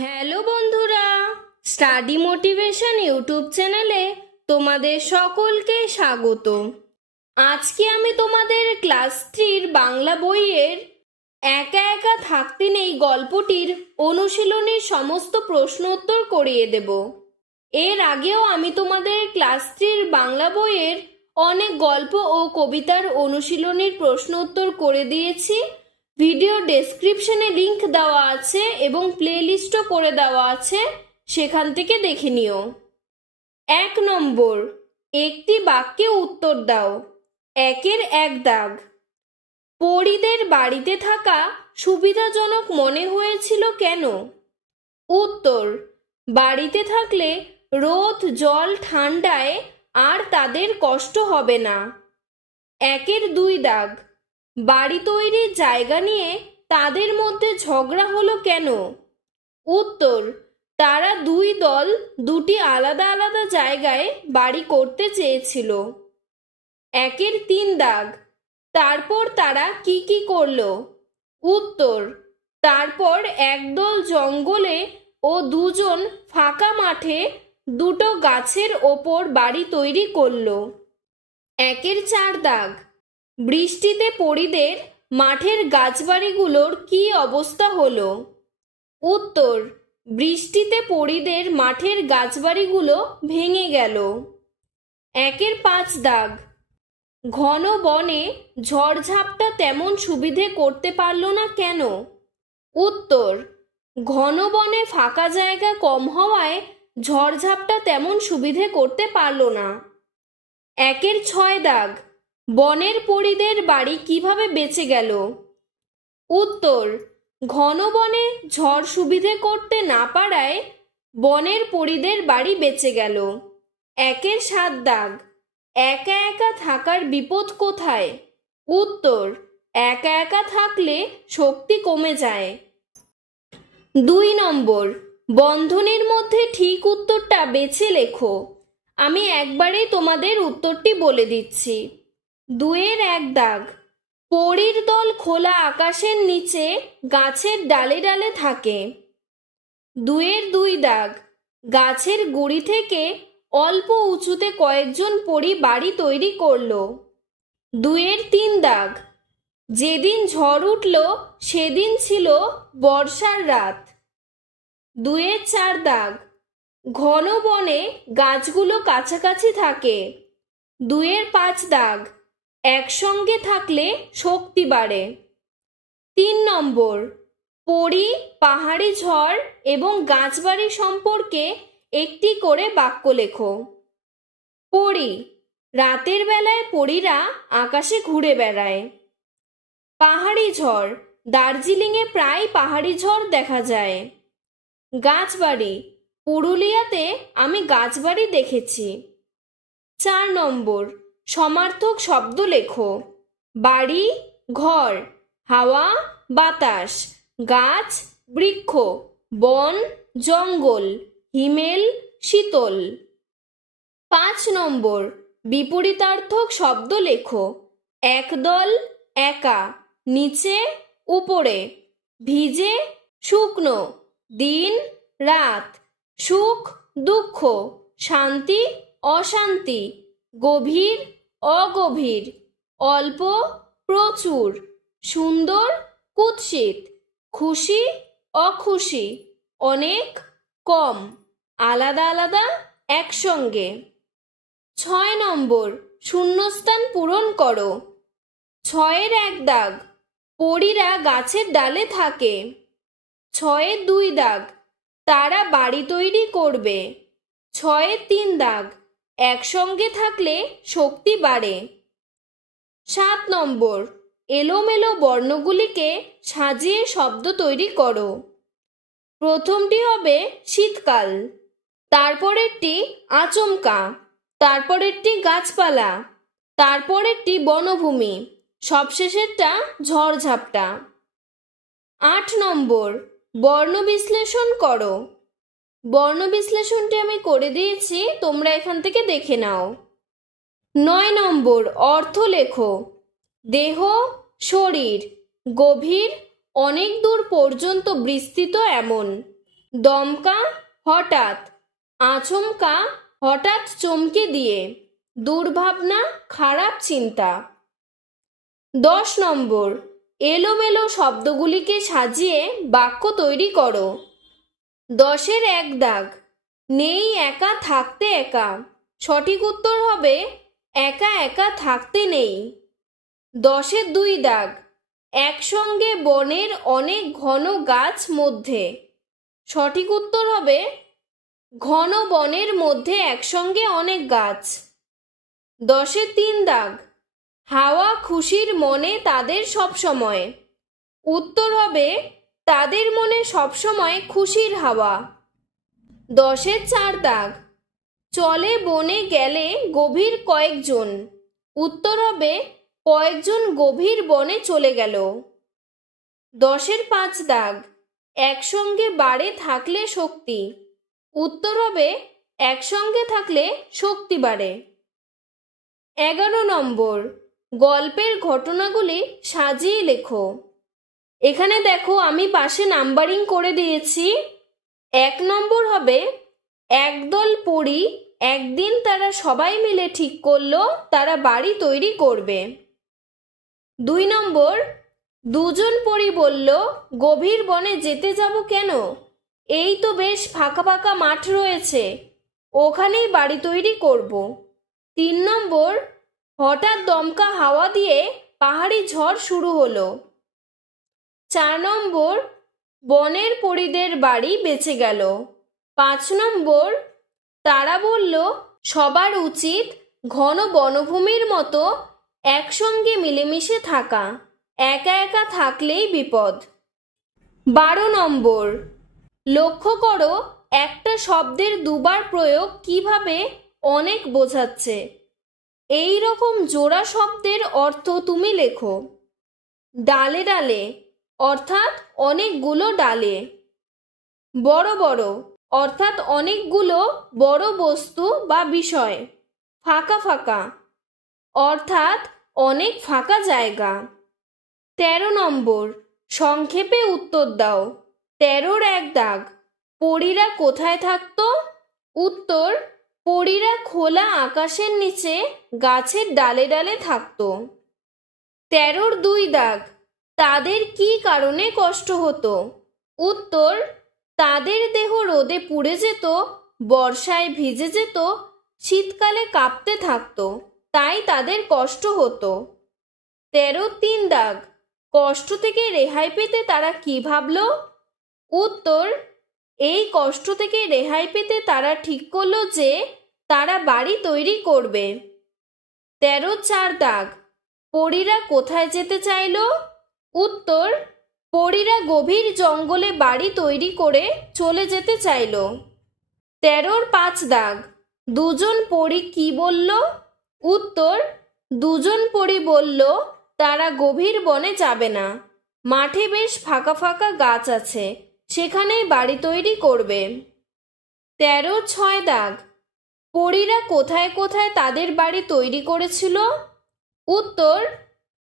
Hello বন্ধুরা, study motivation YouTube চ্যানেলে তোমাদের সকলকে স্বাগত। আজকে আমি তোমাদের ক্লাস থ্রির বাংলা বইয়ের একা একা থাকতে নেই গল্পটির অনুশীলনের সমস্ত প্রশ্ন উত্তর করিয়ে দেব। এর আগেও আমি তোমাদের ক্লাস থ্রির বাংলা বইয়ের অনেক গল্প ও কবিতার অনুশীলনের প্রশ্ন উত্তর করে দিয়েছি। ভিডিও ডেসক্রিপশনে লিংক দেওয়া আছে এবং প্লেলিস্টও করে দেওয়া আছে, সেখান থেকে দেখে নিও। এক নম্বর, একটি বাক্যে উত্তর দাও। একের এক দাগ। পরিদের বাড়িতে থাকা সুবিধাজনক মনে হয়েছিল কেন? উত্তর, বাড়িতে থাকলে রোদ, জল, ঠান্ডায় আর তাদের কষ্ট হবে না। একের দুই দাগ। বাড়ি তৈরির জায়গা নিয়ে তাদের মধ্যে ঝগড়া হলো কেন? উত্তর, তারা দুই দল দুটি আলাদা আলাদা জায়গায় বাড়ি করতে চেয়েছিল। একের তিন দাগ, তারপর তারা কি কি করল? উত্তর, তারপর একদল জঙ্গলে ও দুজন ফাঁকা মাঠে দুটো গাছের ওপর বাড়ি তৈরি করল। একের চার দাগ বৃষ্টিতে পরিদের মাঠের গাছবাড়িগুলোর কি অবস্থা হলো? উত্তর, বৃষ্টিতে পরিদের মাঠের গাছবাড়িগুলো ভেঙে গেল। একের পাঁচ দাগ। ঘন বনে ঝড়ঝাপটা তেমন সুবিধে করতে পারল না কেন? উত্তর, ঘন বনে ফাঁকা জায়গা কম হওয়ায় ঝড়ঝাপটা তেমন সুবিধে করতে পারল না। একের ছয় দাগ। বনের পরিদের বাড়ি কীভাবে বেঁচে গেল? উত্তর, ঘন বনে ঝড় সুবিধে করতে না পারায় বনের পরিদের বাড়ি বেঁচে গেল। একের সাত দাগ, একা একা থাকার বিপদ কোথায়? উত্তর, একা একা থাকলে শক্তি কমে যায়। দুই নম্বর, বন্ধনীর মধ্যে ঠিক উত্তরটা বেছে লেখো। আমি একবারেই তোমাদের উত্তরটি বলে দিচ্ছি। দুয়ের এক দাগ। পরীর দল খোলা আকাশের নিচে গাছের ডালে ডালে থাকে। দুয়ের দুই দাগ। গাছের গুড়ি থেকে অল্প উঁচুতে কয়েকজন পরি বাড়ি তৈরি করল। দুয়ের তিন দাগ। যেদিন ঝড় উঠল, সেদিন ছিল বর্ষার রাত। দুয়ের চার দাগ। ঘন বনে গাছগুলো কাছাকাছি থাকে। দুয়ের পাঁচ দাগ। একসঙ্গে থাকলে শক্তি বাড়ে। তিন নম্বর, পরি, পাহাড়ি ঝড় এবং গাছবাড়ি সম্পর্কে একটি করে বাক্য লেখো। পরি, রাতের বেলায় পরীরা আকাশে ঘুরে বেড়ায়। পাহাড়ি ঝড়, দার্জিলিংয়ে প্রায় পাহাড়ি ঝড় দেখা যায়। গাছবাড়ি, পুরুলিয়াতে আমি গাছবাড়ি দেখেছি। চার নম্বর সমার্থক শব্দ লেখো। বাড়ি, ঘর, হাওয়া, বাতাস, গাছ, বৃক্ষ, বন, জঙ্গল, হিমেল, শীতল। পাঁচ নম্বর, বিপরীতার্থক শব্দ লেখো। একদল, একা, নিচে, উপরে। ভিজে, শুকনো, দিন, রাত। সুখ, দুঃখ, শান্তি, অশান্তি, গভীর অগভীর, অল্প, প্রচুর, সুন্দর, কুৎসিত, খুশি, অখুশি, অনেক, কম, আলাদা আলাদা, একসঙ্গে। ছয় নম্বর, শূন্যস্থান পূরণ করো। ছয়ের এক দাগ, পরীরা গাছের ডালে থাকে। ছয়ের দুই দাগ, তারা বাড়ি তৈরি করবে। ছয়ের তিন দাগ একসঙ্গে থাকলে শক্তি বাড়ে। সাত নম্বর, এলোমেলো বর্ণগুলিকে সাজিয়ে শব্দ তৈরি করো। প্রথমটি হবে শীতকাল তারপরেরটি আচমকা তারপরেরটি গাছপালা তারপরেরটি বনভূমি, সবশেষেরটা ঝড়ঝাপটা। আট নম্বর, বর্ণ বিশ্লেষণ করো। বর্ণ বিশ্লেষণটি আমি করে দিয়েছি, তোমরা এখান থেকে দেখে নাও। নয় নম্বর, অর্থ লেখো। দেহ, শরীর, গভীর, অনেক দূর পর্যন্ত বিস্তৃত এমন। দমকা, হঠাৎ। আচমকা, হঠাৎ চমকে দিয়ে। দুর্ভাবনা, খারাপ চিন্তা। দশ নম্বর, এলোমেলো শব্দগুলিকে সাজিয়ে বাক্য তৈরি করো। দশের এক দাগ। নেই একা থাকতে একা। সঠিক উত্তর হবে, একা একা থাকতে নেই। দশের দুই দাগ। একসঙ্গে বনের অনেক ঘন গাছ মধ্যে। সঠিক উত্তর হবে, ঘন বনের মধ্যে একসঙ্গে অনেক গাছ। দশের তিন দাগ। হাওয়া খুশির মনে তাদের সব সময় উত্তর হবে তাদের মনে সবসময় খুশির হাওয়া। দশের চার দাগ। চলে বনে গেলে গভীর কয়েকজন। উত্তর হবে কয়েকজন গভীর বনে চলে গেল। দশের পাঁচ দাগ। একসঙ্গে বাড়ে থাকলে শক্তি। উত্তর হবে একসঙ্গে থাকলে শক্তি বাড়ে। এগারো নম্বর। গল্পের ঘটনাগুলি সাজিয়ে লেখো। এখানে দেখো আমি পাশে নাম্বারিং করে দিয়েছি। এক নম্বর হবে, একদল পড়ি একদিন তারা সবাই মিলে ঠিক করল, তারা বাড়ি তৈরি করবে। দুই নম্বর, দুজন পড়ি বলল, গভীর বনে যেতে যাব কেন? এই তো বেশ ফাঁকা ফাঁকা মাঠ রয়েছে, ওখানেই বাড়ি তৈরি করব। তিন নম্বর, হঠাৎ দমকা হাওয়া দিয়ে পাহাড়ি ঝড় শুরু হলো। চার নম্বর, বনের পরিদের বাড়ি বেঁচে গেল। পাঁচ নম্বর, তারা বলল, সবার উচিত ঘন বনভূমির মতো একসঙ্গে মিলেমিশে থাকা, একা একা থাকলেই বিপদ। বারো নম্বর, লক্ষ্য করো, একটা শব্দের দুবার প্রয়োগ কীভাবে অনেক বোঝাচ্ছে। এই রকম জোড়া শব্দের অর্থ তুমি লেখো। ডালে ডালে অর্থাৎ অনেকগুলো ডালে। বড় বড়, অর্থাৎ অনেকগুলো বড় বস্তু বা বিষয়। ফাঁকা ফাঁকা, অর্থাৎ অনেক ফাঁকা জায়গা। তেরো নম্বর, সংক্ষেপে উত্তর দাও। তেরোর এক দাগ, পরীরা কোথায় থাকতো? উত্তর, পরীরা খোলা আকাশের নিচে গাছের ডালে ডালে থাকতো। তেরোর দুই দাগ তাদের কি কারণে কষ্ট হতো? উত্তর, তাদের দেহ রোদে পুড়ে যেত, বর্ষায় ভিজে যেত, শীতকালে কাঁপতে থাকতো, তাই তাদের কষ্ট হতো। তেরো তিন দাগ, কষ্ট থেকে রেহাই পেতে তারা কি ভাবল? উত্তর, এই কষ্ট থেকে রেহাই পেতে তারা ঠিক করল যে তারা বাড়ি তৈরি করবে। তেরো চার দাগ, পরীরা কোথায় যেতে চাইলো? উত্তর, পরীরা গভীর জঙ্গলে বাড়ি তৈরি করে চলে যেতে চাইল। তেরোর পাঁচ দাগ, দুজন পরী কি বলল? উত্তর, দুজন পরী বলল, তারা গভীর বনে যাবে না। মাঠে বেশ ফাঁকা ফাঁকা গাছ আছে, সেখানেই বাড়ি তৈরি করবে। তেরো ছয় দাগ, পরীরা কোথায় কোথায় তাদের বাড়ি তৈরি করেছিল? উত্তর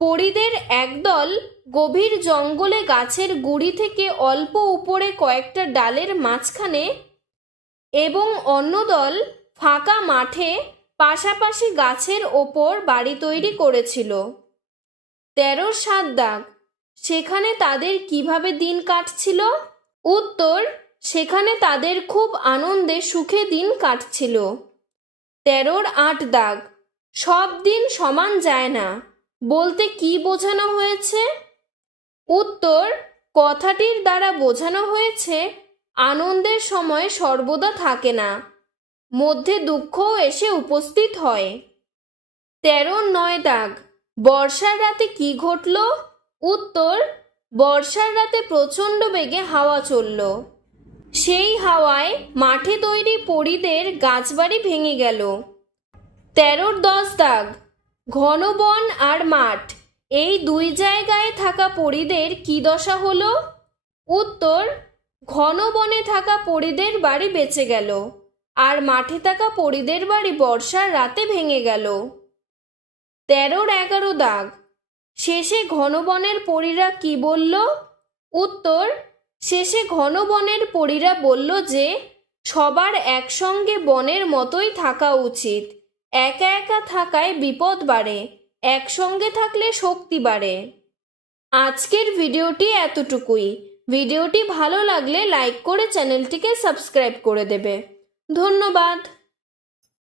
পরীদের একদল গভীর জঙ্গলে গাছের গুড়ি থেকে অল্প উপরে কয়েকটা ডালের মাঝখানে এবং অন্য দল ফাঁকা মাঠে পাশাপাশি গাছের ওপর বাড়ি তৈরি করেছিল। তেরোর সাত দাগ। সেখানে তাদের কীভাবে দিন কাটছিল? উত্তর, সেখানে তাদের খুব আনন্দে সুখে দিন কাটছিল। তেরোর আট দাগ। সব দিন সমান যায় না। বলতে কি বোঝানো হয়েছে? উত্তর, কথাটির দ্বারা বোঝানো হয়েছে, আনন্দের সময় সর্বদা থাকে না, মধ্যে দুঃখও এসে উপস্থিত হয়। তেরো নয় দাগ, বর্ষার রাতে কি ঘটল? উত্তর, বর্ষার রাতে প্রচণ্ড বেগে হাওয়া চলল। সেই হাওয়ায় মাঠে তৈরি পরিদের গাছবাড়ি ভেঙে গেল। তেরোর দশ দাগ ঘন বন আর মাঠ। এই দুই জায়গায় থাকা পরিদের কি দশা হলো? উত্তর, ঘন বনে থাকা পরিদের বাড়ি বেঁচে গেল, আর মাঠে থাকা পরিদের বাড়ি বর্ষার রাতে ভেঙে গেল। তেরোর এগারো দাগ। শেষে ঘন বনের পরীরা কি বলল? উত্তর, শেষে ঘন বনের পরীরা বলল যে, সবার একসঙ্গে বনের মতোই থাকা উচিত। একা একা থাকায় বিপদ বাড়ে, একসঙ্গে থাকলে শক্তি বাড়ে। আজকের ভিডিওটি এতটুকুই। ভিডিওটি ভালো লাগলে লাইক করে চ্যানেলটিকে সাবস্ক্রাইব করে দেবে। ধন্যবাদ।